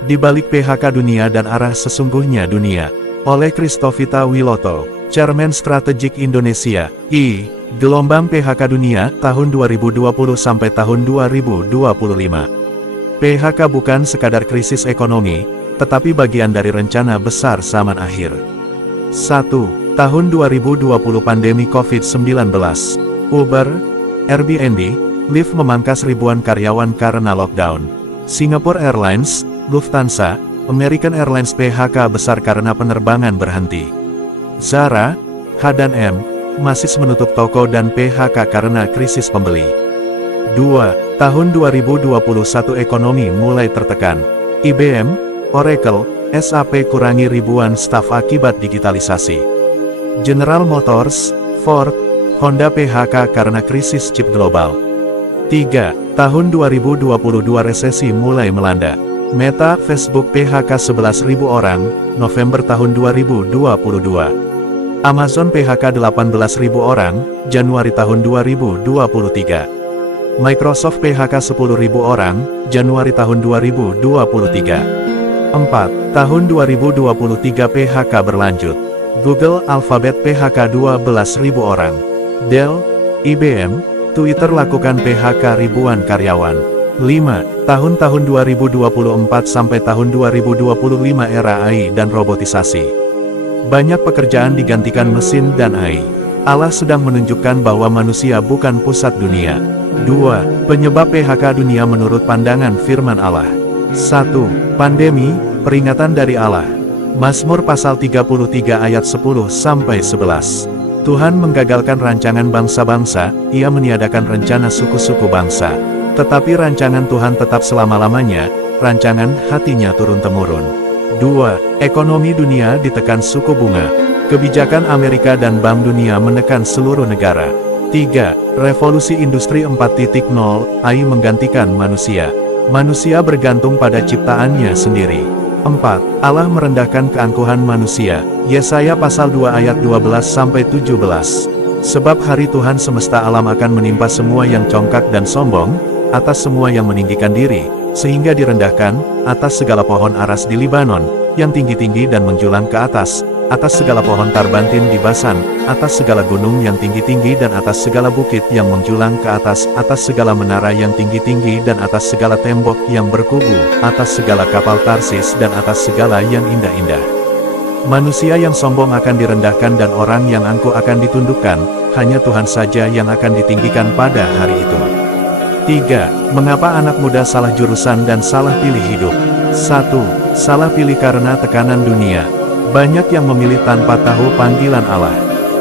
Di balik PHK Dunia dan Arah Sesungguhnya Dunia, oleh Christovita Wiloto, Chairman Strategik Indonesia, I. Gelombang PHK Dunia, tahun 2020 sampai tahun 2025. PHK bukan sekadar krisis ekonomi, tetapi bagian dari rencana besar zaman akhir. 1. Tahun 2020 pandemi COVID-19. Uber, Airbnb, Lyft memangkas ribuan karyawan karena lockdown. Singapore Airlines, Lufthansa, American Airlines PHK besar karena penerbangan berhenti. Zara, H&M, Macy's menutup toko dan PHK karena krisis pembeli. 2. Tahun 2021 ekonomi mulai tertekan. IBM, Oracle, SAP kurangi ribuan staf akibat digitalisasi. General Motors, Ford, Honda PHK karena krisis chip global. 3. Tahun 2022 resesi mulai melanda. Meta, Facebook PHK 11.000 orang, November tahun 2022. Amazon PHK 18.000 orang, Januari tahun 2023. Microsoft PHK 10.000 orang, Januari tahun 2023. 4. Tahun 2023 PHK berlanjut. Google, Alphabet PHK 12.000 orang. Dell, IBM, Twitter lakukan PHK ribuan karyawan. 5. Tahun-tahun 2024 sampai tahun 2025 era AI dan robotisasi. Banyak pekerjaan digantikan mesin dan AI. Allah sedang menunjukkan bahwa manusia bukan pusat dunia. 2. Penyebab PHK dunia menurut pandangan firman Allah. 1. Pandemi, peringatan dari Allah. Mazmur pasal 33 ayat 10-11. Tuhan menggagalkan rancangan bangsa-bangsa, Ia meniadakan rencana suku-suku bangsa. Tetapi rancangan Tuhan tetap selama-lamanya, rancangan hatinya turun-temurun. 2. Ekonomi dunia ditekan suku bunga. Kebijakan Amerika dan Bank Dunia menekan seluruh negara. 3. Revolusi Industri 4.0, AI menggantikan manusia. Manusia bergantung pada ciptaannya sendiri. 4. Allah merendahkan keangkuhan manusia. Yesaya pasal 2 ayat 12-17. Sebab hari Tuhan semesta alam akan menimpa semua yang congkak dan sombong, atas semua yang meninggikan diri, sehingga direndahkan, atas segala pohon aras di Libanon, yang tinggi-tinggi dan menjulang ke atas segala pohon tarbantin di Basan, atas segala gunung yang tinggi-tinggi dan atas segala bukit yang menjulang ke atas segala menara yang tinggi-tinggi dan atas segala tembok yang berkubu, atas segala kapal Tarsis dan atas segala yang indah-indah. Manusia yang sombong akan direndahkan dan orang yang angkuh akan ditundukkan, hanya Tuhan saja yang akan ditinggikan pada hari itu. 3. Mengapa anak muda salah jurusan dan salah pilih hidup? 1. Salah pilih karena tekanan dunia. Banyak yang memilih tanpa tahu panggilan Allah.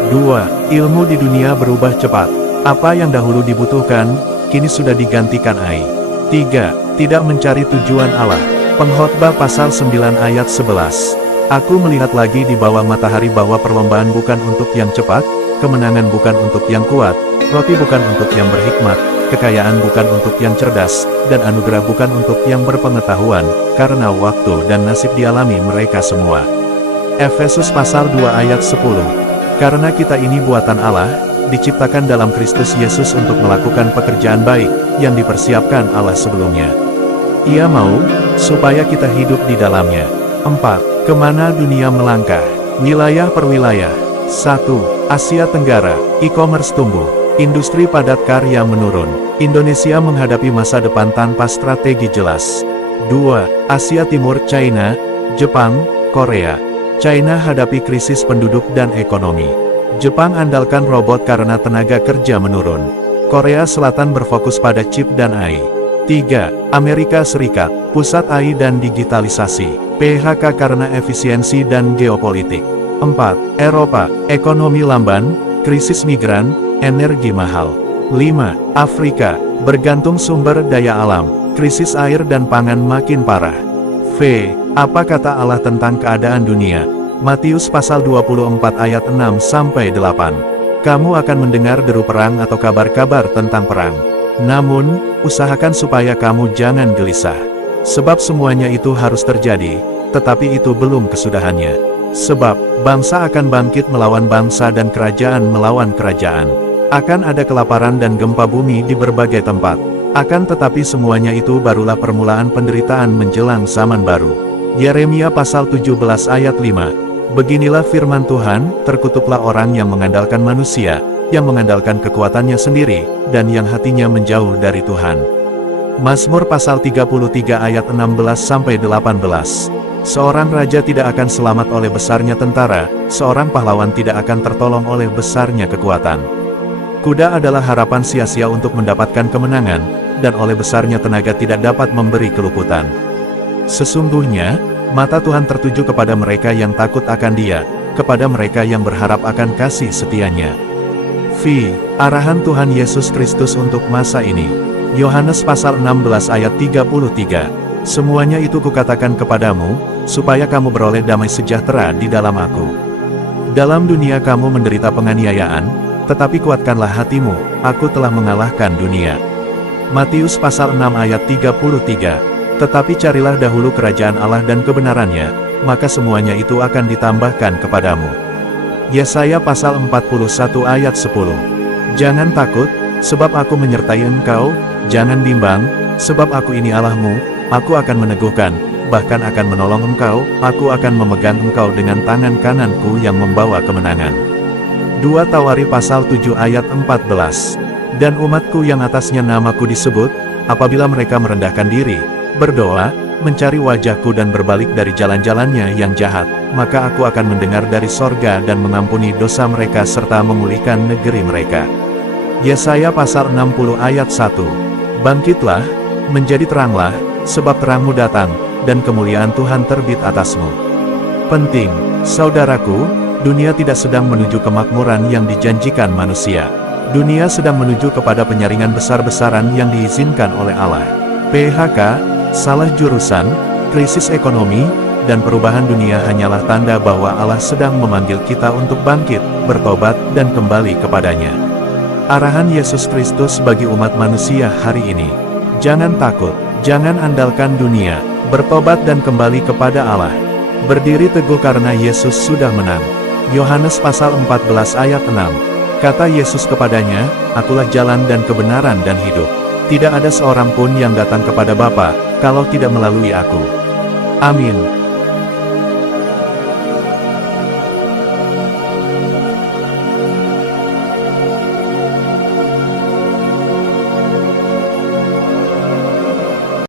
2. Ilmu di dunia berubah cepat. Apa yang dahulu dibutuhkan, kini sudah digantikan AI. 3. Tidak mencari tujuan Allah. Pengkhotbah pasal 9 ayat 11. Aku melihat lagi di bawah matahari bahwa perlombaan bukan untuk yang cepat, kemenangan bukan untuk yang kuat, roti bukan untuk yang berhikmat, kekayaan bukan untuk yang cerdas, dan anugerah bukan untuk yang berpengetahuan, karena waktu dan nasib dialami mereka semua. Efesus pasal 2 ayat 10. Karena kita ini buatan Allah, diciptakan dalam Kristus Yesus untuk melakukan pekerjaan baik, yang dipersiapkan Allah sebelumnya. Ia mau, supaya kita hidup di dalamnya. 4. Kemana dunia melangkah? Wilayah per wilayah. 1. Asia Tenggara, e-commerce tumbuh. Industri padat karya menurun. Indonesia menghadapi masa depan tanpa strategi jelas. 2. Asia Timur, China, Jepang, Korea. China hadapi krisis penduduk dan ekonomi. Jepang andalkan robot karena tenaga kerja menurun. Korea Selatan berfokus pada chip dan AI. 3. Amerika Serikat, pusat AI dan digitalisasi. PHK karena efisiensi dan geopolitik. 4. Eropa, ekonomi lamban, krisis migran, energi mahal. 5. Afrika, bergantung sumber daya alam, krisis air dan pangan makin parah. V. Apa kata Allah tentang keadaan dunia? Matius pasal 24 ayat 6-8. Kamu akan mendengar deru perang atau kabar-kabar tentang perang. Namun, usahakan supaya kamu jangan gelisah. Sebab semuanya itu harus terjadi, tetapi itu belum kesudahannya. Sebab, bangsa akan bangkit melawan bangsa dan kerajaan melawan kerajaan. Akan ada kelaparan dan gempa bumi di berbagai tempat. Akan tetapi semuanya itu barulah permulaan penderitaan menjelang zaman baru. Yeremia pasal 17 ayat 5. Beginilah firman Tuhan, terkutuklah orang yang mengandalkan manusia, yang mengandalkan kekuatannya sendiri, dan yang hatinya menjauh dari Tuhan. Mazmur pasal 33 ayat 16-18. Seorang raja tidak akan selamat oleh besarnya tentara, seorang pahlawan tidak akan tertolong oleh besarnya kekuatan. Kuda adalah harapan sia-sia untuk mendapatkan kemenangan, dan oleh besarnya tenaga tidak dapat memberi keluputan. Sesungguhnya, mata Tuhan tertuju kepada mereka yang takut akan Dia, kepada mereka yang berharap akan kasih setianya. Arahan Tuhan Yesus Kristus untuk masa ini. Yohanes pasal 16 ayat 33. Semuanya itu kukatakan kepadamu, supaya kamu beroleh damai sejahtera di dalam Aku. Dalam dunia kamu menderita penganiayaan, tetapi kuatkanlah hatimu, Aku telah mengalahkan dunia. Matius pasal 6 ayat 33. Tetapi carilah dahulu kerajaan Allah dan kebenarannya, maka semuanya itu akan ditambahkan kepadamu. Yesaya pasal 41 ayat 10. Jangan takut, sebab Aku menyertai engkau, jangan bimbang, sebab Aku ini Allahmu, Aku akan meneguhkan, bahkan akan menolong engkau, Aku akan memegang engkau dengan tangan kananku yang membawa kemenangan. 2 Tawari pasal 7 ayat 14. Dan umatku yang atasnya namaku disebut, apabila mereka merendahkan diri, berdoa, mencari wajahku dan berbalik dari jalan-jalannya yang jahat, maka Aku akan mendengar dari sorga dan mengampuni dosa mereka serta memulihkan negeri mereka. Yesaya pasal 60 ayat 1. Bangkitlah, menjadi teranglah, sebab terangmu datang, dan kemuliaan Tuhan terbit atasmu. Penting, saudaraku, dunia tidak sedang menuju kemakmuran yang dijanjikan manusia. Dunia sedang menuju kepada penyaringan besar-besaran yang diizinkan oleh Allah. PHK, salah jurusan, krisis ekonomi, dan perubahan dunia hanyalah tanda bahwa Allah sedang memanggil kita untuk bangkit, bertobat, dan kembali kepadanya. Arahan Yesus Kristus bagi umat manusia hari ini. Jangan takut, jangan andalkan dunia, bertobat dan kembali kepada Allah. Berdiri teguh karena Yesus sudah menang. Yohanes pasal 14 ayat 6. Kata Yesus kepadanya, Akulah jalan dan kebenaran dan hidup. Tidak ada seorang pun yang datang kepada Bapa, kalau tidak melalui Aku. Amin.